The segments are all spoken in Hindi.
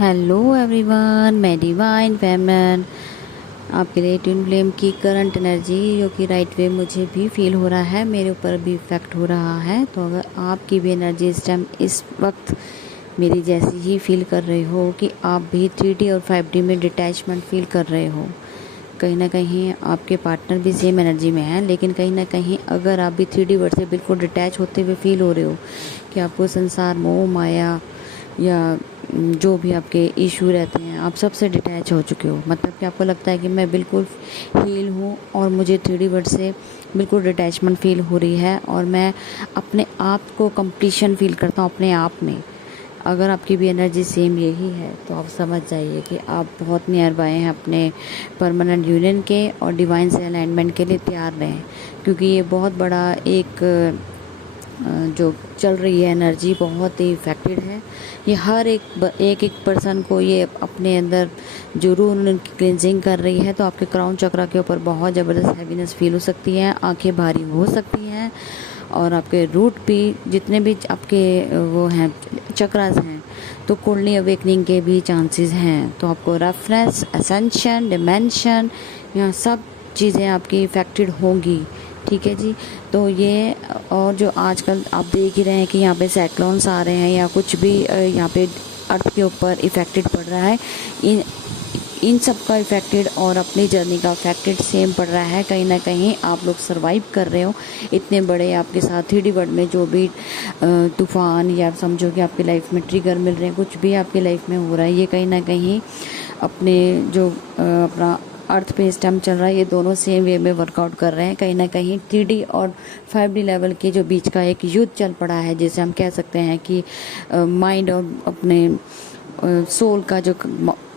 हेलो एवरीवन, मैं डिवाइन फेमन आपके लिए ट्विन फ्लेम की करंट एनर्जी जो कि राइट वे मुझे भी फील हो रहा है, मेरे ऊपर भी इफ़ेक्ट हो रहा है। तो अगर आपकी भी एनर्जी इस टाइम इस वक्त मेरी जैसी ही फील कर रहे हो कि आप भी 3D और 5D में डिटैचमेंट फील कर रहे हो, कहीं ना कहीं आपके पार्टनर भी सेम एनर्जी में है, लेकिन कहीं ना कहीं अगर आप भी 3D वर्ड से बिल्कुल डिटैच होते हुए फील हो रहे हो कि आपको संसार, मोह माया या जो भी आपके इशू रहते हैं आप सबसे डिटैच हो चुके हो, मतलब कि आपको लगता है कि मैं बिल्कुल हील हूँ और मुझे 3D वर्ड से बिल्कुल डिटैचमेंट फील हो रही है और मैं अपने आप को कंप्लीशन फील करता हूँ अपने आप में। अगर आपकी भी एनर्जी सेम यही है तो आप समझ जाइए कि आप बहुत नियर बाय हैं अपने परमानेंट यूनियन के और डिवाइन से अलाइनमेंट के लिए तैयार रहें, क्योंकि ये बहुत बड़ा एक जो चल रही है एनर्जी बहुत ही इफेक्टेड है। ये हर एक पर्सन को ये अपने अंदर जरूर उनकी क्लिनजिंग कर रही है। तो आपके क्राउन चक्रा के ऊपर बहुत ज़बरदस्त हैवीनेस फील हो सकती है, आंखें भारी हो सकती हैं और आपके रूट भी जितने भी आपके वो हैं चक्रास हैं तो कुंडली अवेकनिंग के भी चांसेस हैं। तो आपको रेफरेंस, असेंशन, डिमेंशन, यहाँ सब चीज़ें आपकी इफेक्टेड होंगी। ठीक है जी। तो ये और जो आजकल आप देख ही रहे हैं कि यहाँ पे साइक्लोन्स आ रहे हैं या कुछ भी यहाँ पे अर्थ के ऊपर इफेक्टेड पड़ रहा है, इन सब का इफेक्टेड और अपनी जर्नी का इफेक्टेड सेम पड़ रहा है। कहीं ना कहीं आप लोग सरवाइव कर रहे हो इतने बड़े आपके साथ 3D वर्ल्ड में जो भी तूफान या समझो कि आपकी लाइफ में ट्रिगर मिल रहे हैं, कुछ भी आपकी लाइफ में हो रहा है, ये कहीं ना कहीं अपने जो अपना अर्थ पे इस टाइम चल रहा है ये दोनों सेम वे में वर्कआउट कर रहे हैं। कहीं ना कहीं 3D और 5D लेवल के जो बीच का एक युद्ध चल पड़ा है, जैसे हम कह सकते हैं कि माइंड और अपने सोल का जो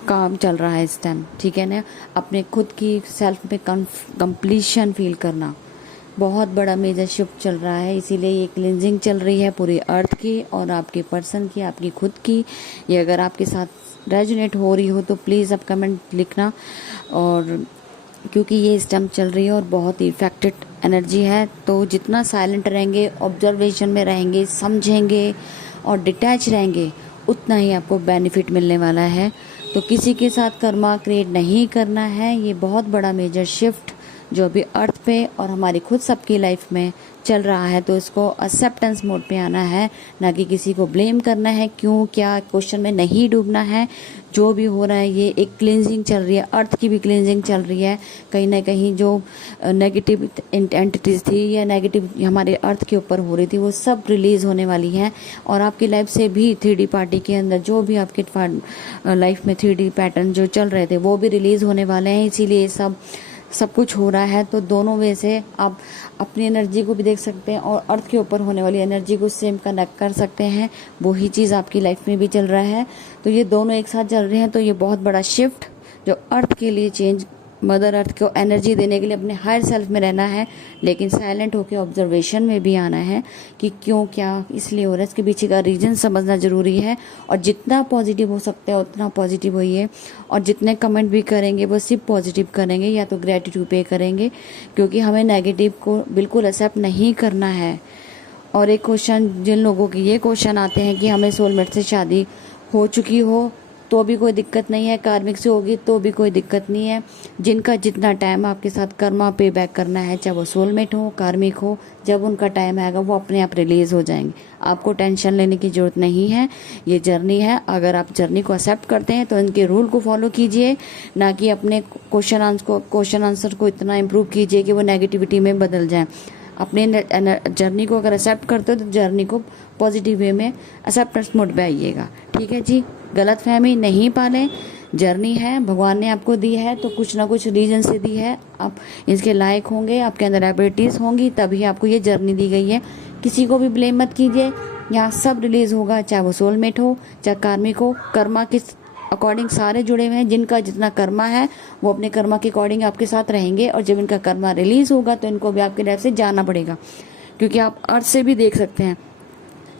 काम चल रहा है इस टाइम, ठीक है ना। अपने खुद की सेल्फ में कंप्लीशन फील करना बहुत बड़ा मेजर शिफ्ट चल रहा है, इसीलिए ये क्लिनजिंग चल रही है पूरी अर्थ की और आपके पर्सन की, आपकी खुद की। ये अगर आपके साथ रेजोनेट हो रही हो तो प्लीज़ आप कमेंट लिखना, और क्योंकि ये इस टाइम चल रही है और बहुत ही इफेक्टेड एनर्जी है। तो जितना साइलेंट रहेंगे, ऑब्जर्वेशन में रहेंगे, समझेंगे और डिटैच रहेंगे, उतना ही आपको बेनिफिट मिलने वाला है। तो किसी के साथ कर्मा क्रिएट नहीं करना है। ये बहुत बड़ा मेजर शिफ्ट जो अभी अर्थ पे और हमारी खुद सबकी लाइफ में चल रहा है, तो इसको एक्सेप्टेंस मोड पे आना है, ना कि किसी को ब्लेम करना है, क्यों क्या क्वेश्चन में नहीं डूबना है। जो भी हो रहा है ये एक क्लिनजिंग चल रही है, अर्थ की भी क्लिनजिंग चल रही है। कहीं ना कहीं जो नेगेटिव एंटिटीज थी या नेगेटिव हमारे अर्थ के ऊपर हो रही थी वो सब रिलीज होने वाली हैं, और आपकी लाइफ से भी 3D पार्टी के अंदर जो भी आपके लाइफ में 3D पैटर्न जो चल रहे थे वो भी रिलीज होने वाले हैं। इसीलिए सब कुछ हो रहा है। तो दोनों वे से आप अपनी एनर्जी को भी देख सकते हैं और अर्थ के ऊपर होने वाली एनर्जी को सेम कनेक्ट कर सकते हैं। वही चीज़ आपकी लाइफ में भी चल रहा है, तो ये दोनों एक साथ चल रहे हैं। तो ये बहुत बड़ा शिफ्ट जो अर्थ के लिए चेंज, मदर अर्थ को एनर्जी देने के लिए अपने हायर सेल्फ में रहना है, लेकिन साइलेंट होकर ऑब्जर्वेशन में भी आना है कि क्यों क्या इसलिए हो रहा है, इसके पीछे का रीजन समझना जरूरी है। और जितना पॉजिटिव हो सकता है उतना पॉजिटिव होइए, और जितने कमेंट भी करेंगे वो सिर्फ पॉजिटिव करेंगे या तो ग्रेटिट्यूड पे करेंगे, क्योंकि हमें नेगेटिव को बिल्कुल एक्सेप्ट नहीं करना है। और एक क्वेश्चन जिन लोगों के ये क्वेश्चन आते हैं कि हमें सोलमेट से शादी हो चुकी हो तो भी कोई दिक्कत नहीं है, कार्मिक से होगी तो भी कोई दिक्कत नहीं है। जिनका जितना टाइम आपके साथ कर्मा पे बैक करना है, चाहे वो सोलमेट हो, कार्मिक हो, जब उनका टाइम आएगा वो अपने आप रिलीज हो जाएंगे। आपको टेंशन लेने की जरूरत नहीं है, ये जर्नी है। अगर आप जर्नी को एक्सेप्ट करते हैं तो इनके रूल को फॉलो कीजिए, ना कि अपने क्वेश्चन आंसर को इतना इम्प्रूव कीजिए कि वो नेगेटिविटी में बदल जाए। अपने जर्नी को अगर एक्सेप्ट करते हो तो जर्नी को पॉजिटिव वे में एक्सेप्टेंस मोड पे आइएगा। ठीक है जी। गलत फहमी नहीं पालें, जर्नी है, भगवान ने आपको दी है तो कुछ ना कुछ रीजन से दी है, आप इसके लायक होंगे, आपके अंदर एबिलिटीज़ होंगी, तभी आपको ये जर्नी दी गई है। किसी को भी ब्लेम मत कीजिए, यहाँ सब रिलीज होगा, चाहे वो सोलमेट हो, चाहे कार्मिक हो। कर्मा के अकॉर्डिंग सारे जुड़े हुए हैं, जिनका जितना कर्मा है वो अपने कर्मा के अकॉर्डिंग आपके साथ रहेंगे, और जब इनका कर्मा रिलीज होगा तो इनको भी आपकी लाइफ से जाना पड़ेगा। क्योंकि आप अर्थ से भी देख सकते हैं,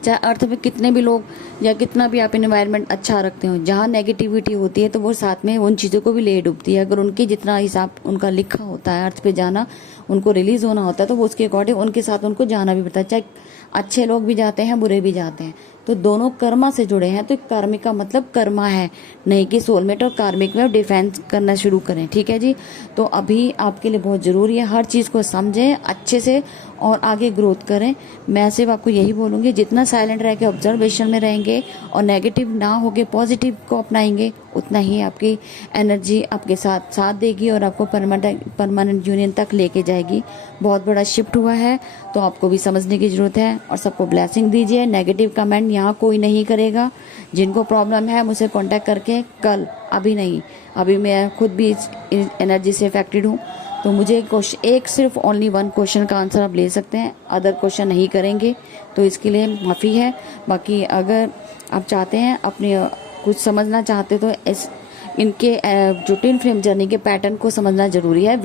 चाहे अर्थ में कितने भी लोग या कितना भी आप इन्वायरमेंट अच्छा रखते हो, जहाँ नेगेटिविटी होती है तो वो साथ में उन चीज़ों को भी ले डूबती है। अगर उनके जितना हिसाब उनका लिखा होता है अर्थ पे जाना, उनको रिलीज होना होता है, तो वो उसके अकॉर्डिंग उनके साथ उनको जाना भी पड़ता है। चाहे अच्छे लोग भी जाते हैं, बुरे भी जाते हैं, तो दोनों कर्मा से जुड़े हैं, तो कार्मिक का मतलब कर्मा है, नहीं कि सोलमेट। और कार्मिक में डिफेंस करना शुरू करें, ठीक है जी। तो अभी आपके लिए बहुत ज़रूरी है, हर चीज़ को समझें अच्छे से और आगे ग्रोथ करें। मैं सिर्फ आपको यही बोलूँगी, जितना साइलेंट रह के ऑब्जर्वेशन में रहेंगे और नेगेटिव ना होके पॉजिटिव को अपनाएंगे, उतना ही आपकी एनर्जी आपके साथ साथ देगी और आपको परमानेंट यूनियन तक लेके जाएगी। बहुत बड़ा शिफ्ट हुआ है, तो आपको भी समझने की ज़रूरत है। और सबको ब्लेसिंग दीजिए। नेगेटिव कमेंट यहाँ कोई नहीं करेगा। जिनको प्रॉब्लम है मुझसे कांटेक्ट करके कल, अभी नहीं, अभी मैं खुद भी इस एनर्जी से अफेक्टेड हूँ, तो मुझे एक सिर्फ ओनली वन क्वेश्चन का आंसर आप ले सकते हैं, अदर क्वेश्चन नहीं करेंगे, तो इसके लिए माफ़ी है। बाकी अगर आप चाहते हैं अपने कुछ समझना चाहते तो इनके जो ट्विन फ्लेम जर्नी के पैटर्न को समझना ज़रूरी है।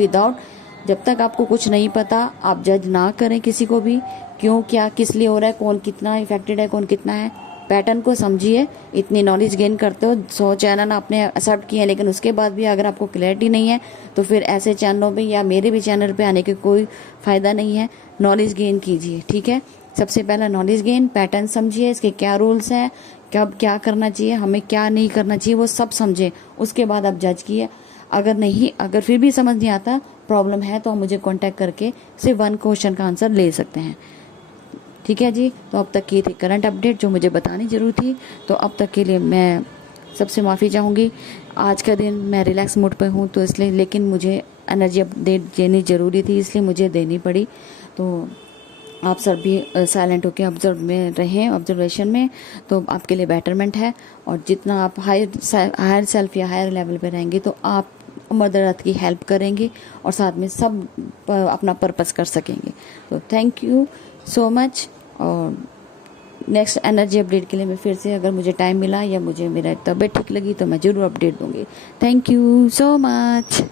जब तक आपको कुछ नहीं पता आप जज ना करें किसी को भी, क्यों क्या किस लिए हो रहा है, कौन कितना इफेक्टेड है, कौन कितना है। पैटर्न को समझिए। इतनी नॉलेज गेन करते हो, 100 चैनल आपने एक्सेप्ट किए हैं, लेकिन उसके बाद भी अगर आपको क्लैरिटी नहीं है तो फिर ऐसे चैनलों पे या मेरे भी चैनल पे आने के कोई फ़ायदा नहीं है। नॉलेज गेन कीजिए, ठीक है। सबसे पहला नॉलेज गेन, पैटर्न समझिए, इसके क्या रूल्स हैं, कब क्या करना चाहिए, हमें क्या नहीं करना चाहिए, वो सब समझे, उसके बाद आप जज किए। अगर फिर भी समझ नहीं आता, प्रॉब्लम है, तो आप मुझे कांटेक्ट करके सिर्फ वन क्वेश्चन का आंसर ले सकते हैं, ठीक है जी। तो अब तक की थी करंट अपडेट जो मुझे बतानी जरूर थी, तो अब तक के लिए मैं सबसे माफ़ी चाहूँगी। आज का दिन मैं रिलैक्स मूड पे हूँ, तो इसलिए, लेकिन मुझे एनर्जी अपडेट देनी ज़रूरी थी, इसलिए मुझे देनी पड़ी। तो आप सब भी साइलेंट होकर ऑब्जर्वेशन में, तो आपके लिए बेटरमेंट है। और जितना आप हायर सेल्फ या हायर लेवल पे रहेंगे, तो आप मदर अर्थ की हेल्प करेंगे और साथ में सब अपना पर्पस कर सकेंगे। तो थैंक यू सो मच। और नेक्स्ट एनर्जी अपडेट के लिए मैं फिर से, अगर मुझे टाइम मिला या मुझे मेरा तबीयत ठीक लगी, तो मैं ज़रूर अपडेट दूँगी। Thank you so much.